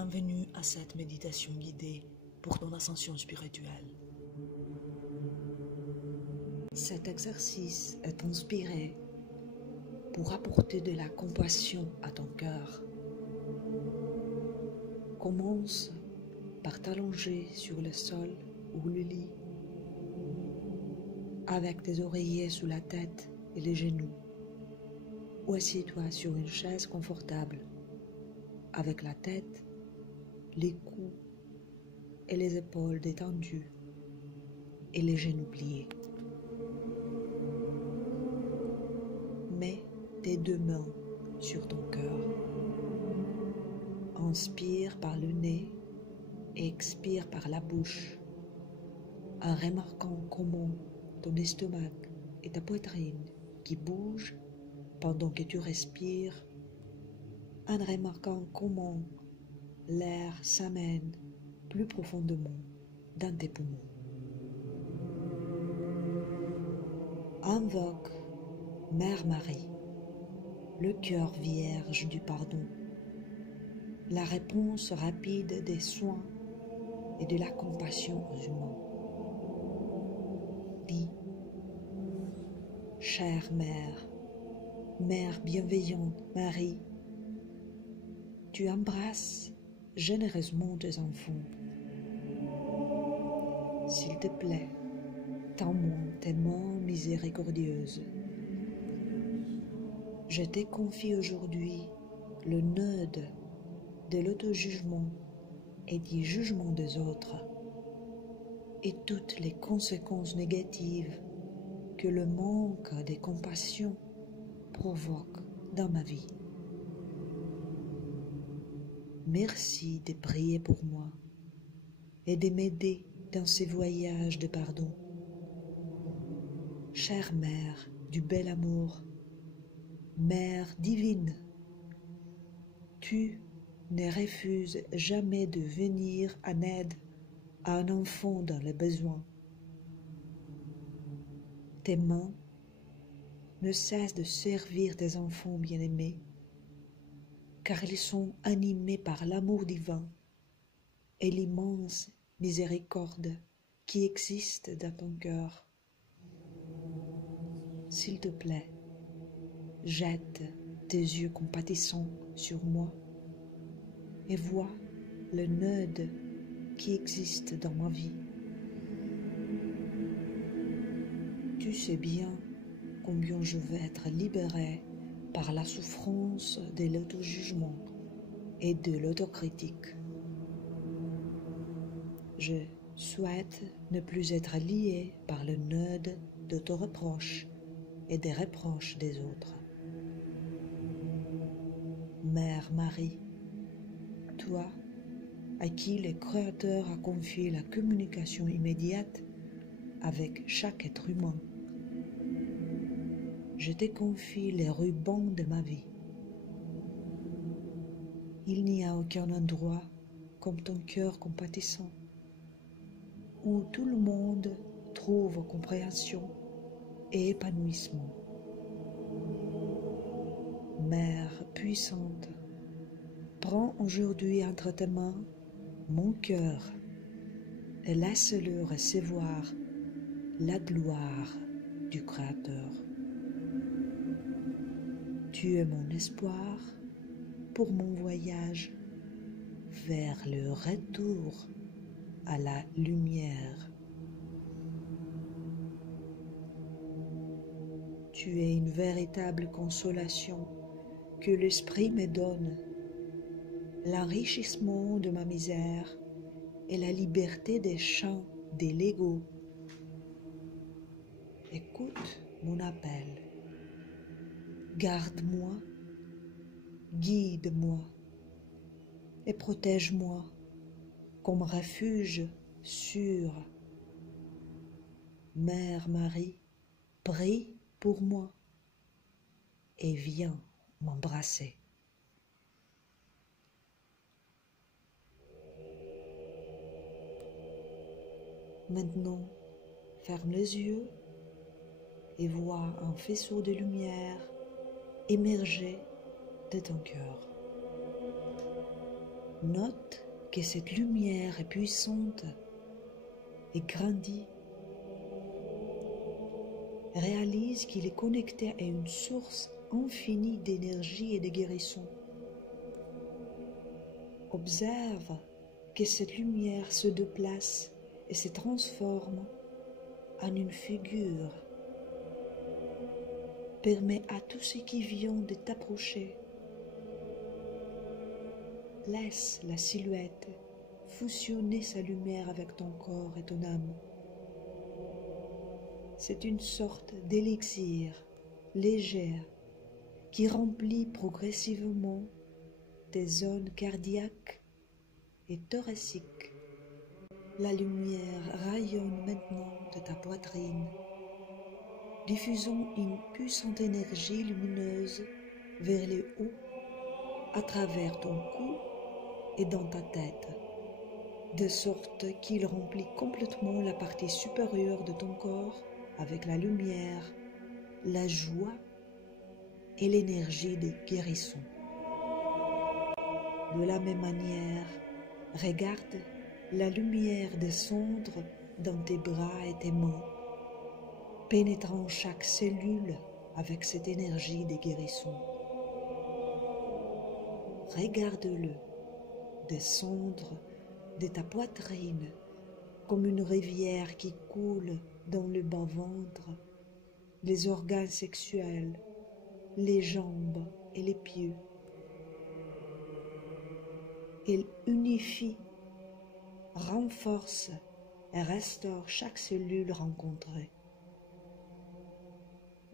Bienvenue à cette méditation guidée pour ton ascension spirituelle. Cet exercice est inspiré pour apporter de la compassion à ton cœur. Commence par t'allonger sur le sol ou le lit avec tes oreillers sous la tête et les genoux, ou assieds-toi sur une chaise confortable avec la tête, les coudes et les épaules détendues et les genoux pliés. Mets tes deux mains sur ton cœur. Inspire par le nez et expire par la bouche, en remarquant comment ton estomac et ta poitrine qui bougent pendant que tu respires, en remarquant comment l'air s'amène plus profondément dans tes poumons. Invoque Mère Marie, le cœur vierge du pardon, la réponse rapide des soins et de la compassion aux humains. Dis, chère Mère, Mère bienveillante Marie, tu embrasses généreusement tes enfants. S'il te plaît, tends-moi tes mains miséricordieuses. Je te confie aujourd'hui le nœud de l'auto-jugement et du jugement des autres et toutes les conséquences négatives que le manque de compassion provoque dans ma vie. Merci de prier pour moi et de m'aider dans ces voyages de pardon. Chère Mère du bel amour, Mère divine, tu ne refuses jamais de venir en aide à un enfant dans le besoin. Tes mains ne cessent de servir tes enfants bien-aimés, car ils sont animés par l'amour divin et l'immense miséricorde qui existe dans ton cœur. S'il te plaît, jette tes yeux compatissants sur moi et vois le nœud qui existe dans ma vie. Tu sais bien combien je vais être libéré par la souffrance de l'auto-jugement et de l'autocritique. Je souhaite ne plus être lié par le nœud d'auto-reproche et des reproches des autres. Mère Marie, toi à qui le Créateur a confié la communication immédiate avec chaque être humain, je te confie les rubans de ma vie. Il n'y a aucun endroit comme ton cœur compatissant, où tout le monde trouve compréhension et épanouissement. Mère puissante, prends aujourd'hui entre tes mains mon cœur et laisse-le recevoir la gloire du Créateur. Tu es mon espoir pour mon voyage vers le retour à la lumière. Tu es une véritable consolation que l'Esprit me donne, l'enrichissement de ma misère et la liberté des champs de l'ego. Écoute mon appel. Garde-moi, guide-moi et protège-moi comme refuge sûr. Mère Marie, prie pour moi et viens m'embrasser. Maintenant, ferme les yeux et vois un faisceau de lumière émerger de ton cœur. Note que cette lumière est puissante et grandit. Réalise qu'il est connecté à une source infinie d'énergie et de guérison. Observe que cette lumière se déplace et se transforme en une figure. Permets à tout ce qui vient de t'approcher. Laisse la silhouette fusionner sa lumière avec ton corps et ton âme. C'est une sorte d'élixir léger qui remplit progressivement tes zones cardiaques et thoraciques. La lumière rayonne maintenant de ta poitrine, diffusant une puissante énergie lumineuse vers le haut, à travers ton cou et dans ta tête, de sorte qu'il remplit complètement la partie supérieure de ton corps avec la lumière, la joie et l'énergie de guérison. De la même manière, regarde la lumière descendre dans tes bras et tes mains, pénétrant chaque cellule avec cette énergie de guérison. Regarde-le descendre de ta poitrine comme une rivière qui coule dans le bas-ventre, les organes sexuels, les jambes et les pieds. Elle unifie, renforce et restaure chaque cellule rencontrée.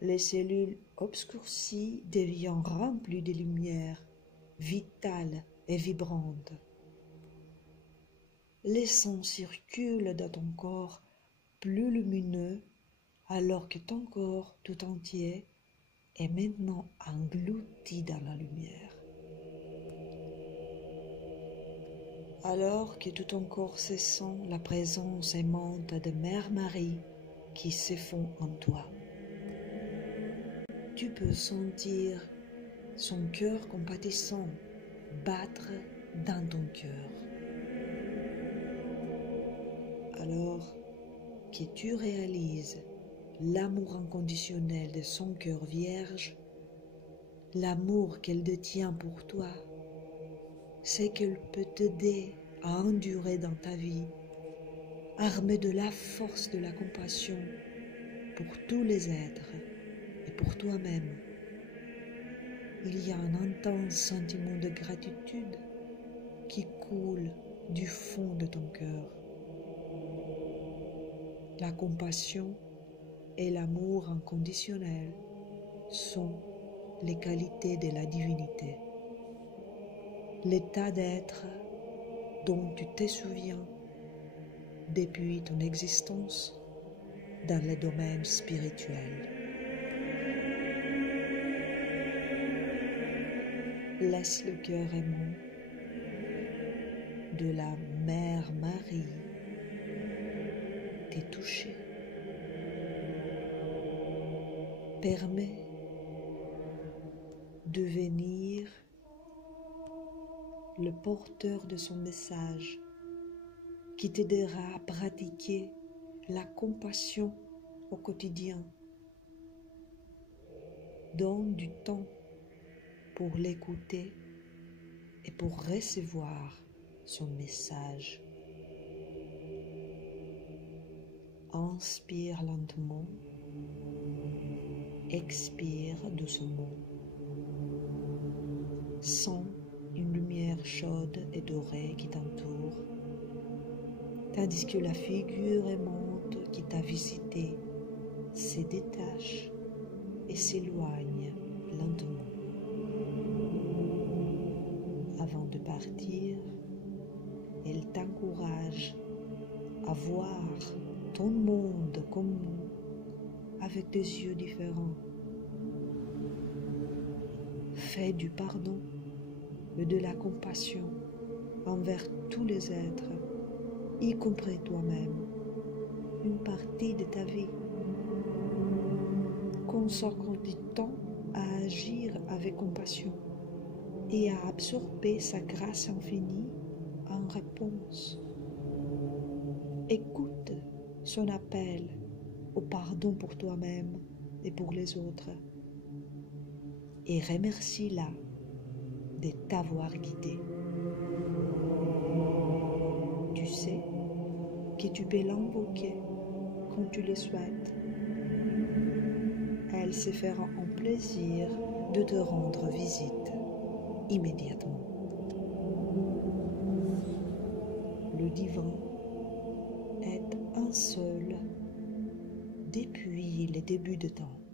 Les cellules obscurcies deviennent remplies de lumière, vitale et vibrante. Les sons circulent dans ton corps plus lumineux alors que ton corps tout entier est maintenant englouti dans la lumière. Alors que tout ton corps se sent la présence aimante de Mère Marie qui se fond en toi. Tu peux sentir son cœur compatissant battre dans ton cœur. Alors que tu réalises l'amour inconditionnel de son cœur vierge, l'amour qu'elle détient pour toi, c'est qu'elle peut t'aider à endurer dans ta vie, armée de la force de la compassion pour tous les êtres et pour toi-même. Il y a un intense sentiment de gratitude qui coule du fond de ton cœur. La compassion et l'amour inconditionnel sont les qualités de la divinité. L'état d'être dont tu te souviens depuis ton existence dans le domaine spirituel. Laisse le cœur aimant de la Mère Marie te toucher. Permets de devenir le porteur de son message qui t'aidera à pratiquer la compassion au quotidien. Donne du temps pour l'écouter et pour recevoir son message. Inspire lentement, expire doucement. Sens une lumière chaude et dorée qui t'entoure, tandis que la figure aimante qui t'a visité se détache et s'éloigne lentement. Avant de partir, elle t'encourage à voir ton monde comme nous, avec des yeux différents. Fais du pardon et de la compassion envers tous les êtres, y compris toi-même, une partie de ta vie. Consacre du temps à agir avec compassion et à absorber sa grâce infinie en réponse. Écoute son appel au pardon pour toi-même et pour les autres et remercie-la de t'avoir guidé. Tu sais que tu peux l'invoquer quand tu le souhaites. Elle se fera un plaisir de te rendre visite immédiatement. Le divin est un seul depuis le début de temps.